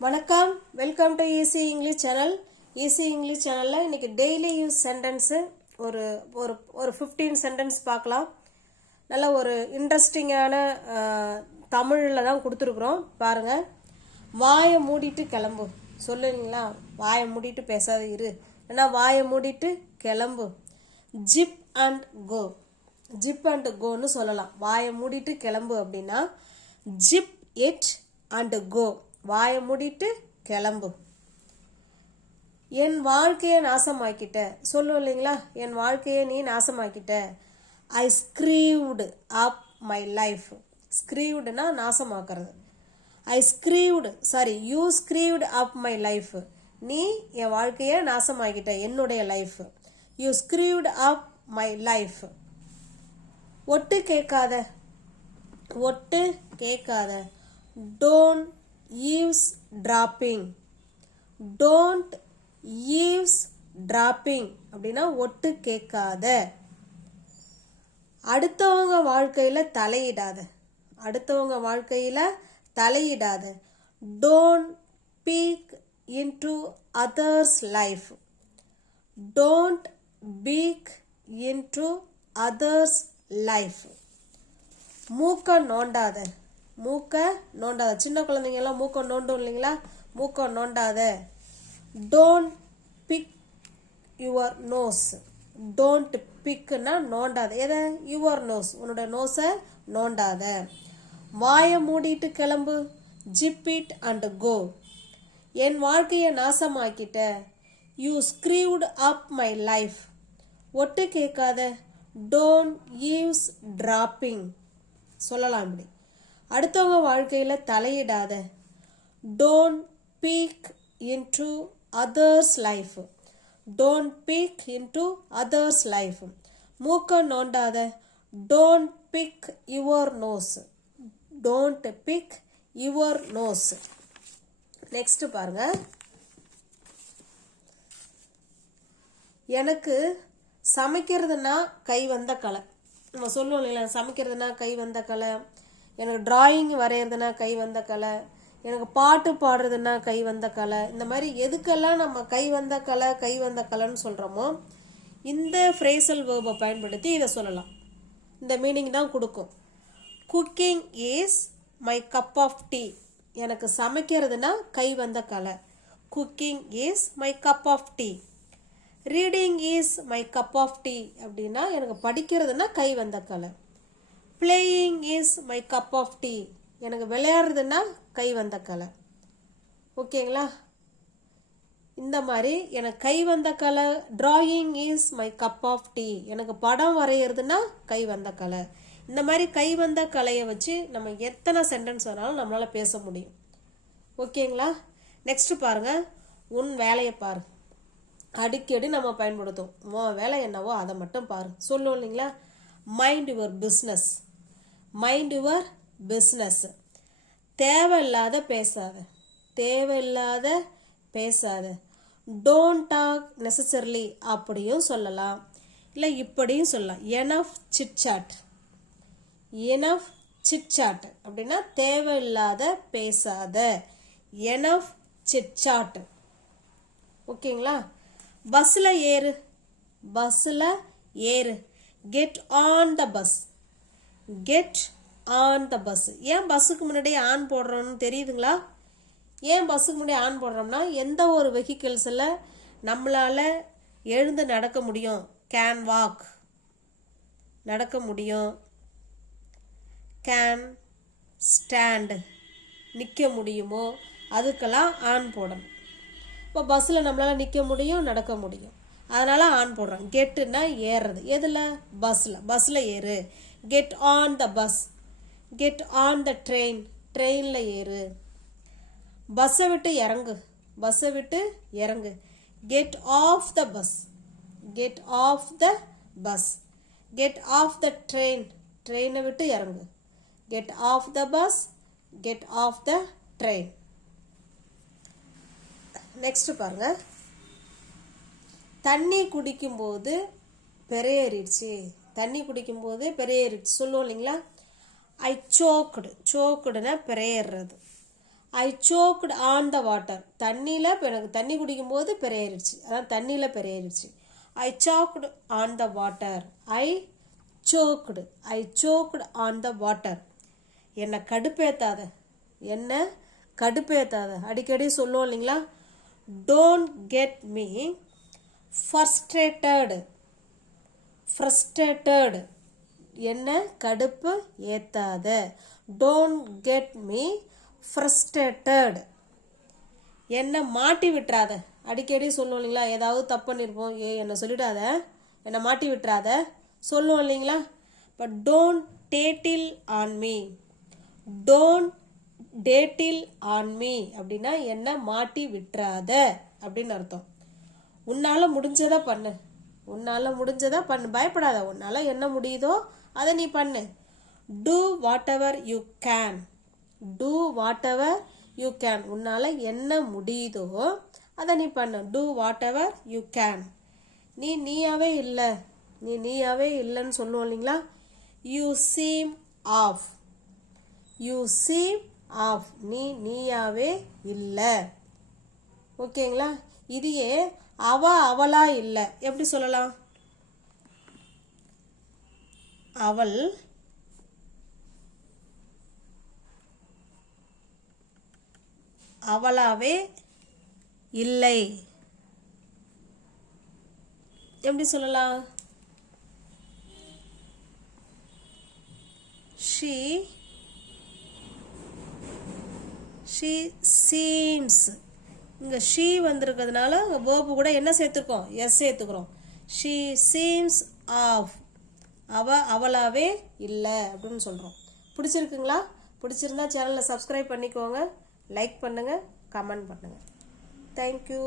வணக்கம், welcome to easy English channel. Easy English சேனலில் இன்றைக்கி டெய்லி யூஸ் சென்டென்ஸு ஒரு ஒரு ஒரு 15 சென்டென்ஸ் பார்க்கலாம். நல்ல ஒரு இன்ட்ரெஸ்டிங்கான தமிழில் தான் கொடுத்துருக்குறோம். பாருங்கள். வாயை மூடிட்டு கிளம்பு. சொல்லுங்களா? வாயை மூடிட்டு பேசாத இரு, ஏன்னா வாயை மூடிட்டு கிளம்பு. Zip and go. Zip and கோன்னு சொல்லலாம். வாயை மூடிட்டு கிளம்பு அப்படின்னா ஜிப் இட் அண்ட் கோ. வாயை மூடிட்டு கிளம்பு. என் வாழ்க்கையை நாசமாக்கிட்ட. சொல்லுவோம் இல்லைங்களா? என் வாழ்க்கையை நீ நாசமாக்கிட்ட. I screwed up my life. ஸ்க்ரீவ்டுனா நாசமாக்குறது. I screwed you screwed up my life. நீ என் வாழ்க்கையை நாசமாக்கிட்ட, என்னுடைய life. You screwed up my life. ஒட்டு கேட்காத. ஒட்டு கேட்காத. Don't eavesdropping. Don't eavesdropping அப்படின்னா ஒட்டு கேட்காத. அடுத்தவங்க வாழ்க்கையில தலையிடாத. அடுத்தவங்க வாழ்க்கையில தலையிடாத. Don't peek into others life. Don't peek into others life. மூக்க நோண்டாத. மூக்க நோண்டாத. சின்ன குழந்தைங்க எல்லாம் மூக்க நோண்டும் இல்லைங்களா? மூக்க நோண்டாத. Don't pick your nose. Don't பிக்னா நோண்டாத. எதை? Your nose. உன்னோட நோஸை நோண்டாத. வாயை மூடிட்டு கிளம்பு. Zip it and go. என் வாழ்க்கையை நாசமாக்கிட்ட. You screwed up my life. ஒட்டு கேட்காத. Don't eavesdropping. சொல்லலாம் இப்படி. அடுத்தவங்க வாழ்க்கையில் தலையிடாத. Don't peek into others life. Don't peek into others life. மூக்க நோண்டாத. Don't pick your nose. Don't pick your nose. Next பாருங்க. எனக்கு சமைக்கிறதுனா கை வந்த கலை. நம்ம சொல்லுவோம் இல்லைங்களா? சமைக்கிறதுனா கை வந்த கலை. எனக்கு டிராயிங் வரைகிறதுனா கை வந்த கலை. எனக்கு பாட்டு பாடுறதுனா கை வந்த கலை. இந்த மாதிரி எதுக்கெல்லாம் நம்ம கை வந்த கலைன்னு சொல்கிறோமோ இந்த ஃப்ரேசல் வேர்பை பயன்படுத்தி இதை சொல்லலாம். இந்த மீனிங் தான் கொடுக்கும். Cooking is my cup of tea. எனக்கு சமைக்கிறதுனா கை வந்த கலை. Cooking is my cup of tea. Reading is my cup of tea அப்படின்னா எனக்கு படிக்கிறதுனா கை வந்த கலை. Playing is my cup of tea. எனக்கு விளையாடுறதுன்னா கை வந்த கலை. ஓகேங்களா? இந்த மாதிரி எனக்கு கை வந்த கலை. Drawing is my cup of tea. எனக்கு படம் வரைகிறதுனா கை வந்த கலை. இந்த மாதிரி கை வந்த கலையை வச்சு நம்ம எத்தனை சென்டென்ஸ் வேணாலும் நம்மளால் பேச முடியும். ஓகேங்களா? நெக்ஸ்ட் பாருங்க. உன் வேலையை பாரு. அடிக்கடி நம்ம பயன்படுத்தும். உன் வேலை என்னவோ அதை மட்டும் பாரு. சொல்லுவோம் இல்லைங்களா? Mind your business. Mind your business. தேவையில்லாத பேசாத. தேவையில்லாத பேசாத. டோன்ட் டாக் நெசசரிலி அப்படியும் சொல்லலாம், இல்லை இப்படியும் சொல்லலாம். Enough chit-chat. எனஃப் சிட்சாட் அப்படின்னா தேவையில்லாத பேசாத. Enough chit-chat. ஓகேங்களா? பஸ்ஸில் ஏறு. பஸ்ஸில் ஏறு. Get on the bus. Get on the bus. ஏன் பஸ்ஸுக்கு முன்னாடி ஆன் போடுறோன்னு தெரியுதுங்களா? ஏன் பஸ்ஸுக்கு முன்னாடி ஆன் போடுறோம்னா எந்த ஒரு வெஹிக்கிள்ஸில் நம்மளால் எழுந்து நடக்க முடியும், கேன் வாக் நடக்க முடியும், கேன் ஸ்டாண்டு நிற்க முடியுமோ அதுக்கெல்லாம் ஆன் போடணும். இப்போ பஸ்ஸில் நம்மளால் நிற்க முடியும், நடக்க முடியும், அதனால் ஆன் போடுறோம். கெட்டுன்னா ஏறுறது. எதில்? பஸ்ஸில். பஸ்ஸில் ஏறு. Get on the bus. Get on the train. ட்ரெயினில் ஏறு. பஸ்ஸை விட்டு இறங்கு. பஸ்ஸை விட்டு இறங்கு. Get off the bus. Get off the bus. Get off the train. ட்ரெயினை விட்டு இறங்கு. Get off the bus. Get off the train. Next பாருங்க. தண்ணி குடிக்கும்போது பெரையேறிடுச்சு. தண்ணி குடிக்கும்போது பெரையேறிடுச்சு சொல்லுவோம் இல்லைங்களா? I choked. சோக்குடுனா பெரையேறது. I choked on the water. தண்ணியில் இப்போ எனக்கு தண்ணி குடிக்கும்போது பெரியேறிடுச்சு, அதான் தண்ணியில் பெரியேறிடுச்சு. I choked on the water. I choked on the water. என்னை கடுப்பேத்தாத, என்ன கடுப்பேத்தாத. அடிக்கடி சொல்லுவோம் இல்லைங்களா, டோன்ட் கெட் மீ ஃப்ரஸ்ட்ரேட்டட். என்ன கடுப்பு ஏத்தாத. Don't get me frustrated. என்னை மாட்டி விட்டுறாத. அடிக்கடி சொல்லுவோம் இல்லைங்களா, ஏதாவது தப்பு பண்ணியிருப்போம், என்னை சொல்லிடாத, என்னை மாட்டி விட்டுறாத சொல்லுவோம் இல்லைங்களா. இப்போ டோன்ட் டேட்டில் ஆன் மீ. டோன்ட் டேட்டில் ஆன் மீ அப்படின்னா என்னை மாட்டி விட்டுறாத அப்படின்னு அர்த்தம். உன்னால் முடிஞ்சதை பண்ணு, உன்னால் முடிஞ்சதை பண்ணு, பயப்படாத. உன்னால் என்ன முடியுதோ அதை நீ பண்ணு. Do whatever you can. Do whatever you can. உன்னால் என்ன முடியுதோ அதை நீ பண்ணு. Do whatever you can. நீயாவே இல்லை, நீயாவே இல்லைன்னு சொல்லுவோம் இல்லைங்களா. You seem off. You seem off. நீயாவே இல்லை. ஓகேங்களா. இதையே அவளா இல்லை எப்படி சொல்லலாம். அவள் அவளாவே இல்லை எப்படி சொல்லலாம். she seems. இங்கே she வந்திருக்கிறதுனால verb கூட என்ன சேர்த்துருக்கோம், எஸ் சேர்த்துக்கிறோம். she seems off. அவளாவே இல்லை அப்படின்னு சொல்கிறோம். பிடிச்சிருக்குங்களா? பிடிச்சிருந்தா சேனலை சப்ஸ்கிரைப் பண்ணிக்கோங்க, லைக் பண்ணுங்கள், கமெண்ட் பண்ணுங்கள். தேங்க்யூ.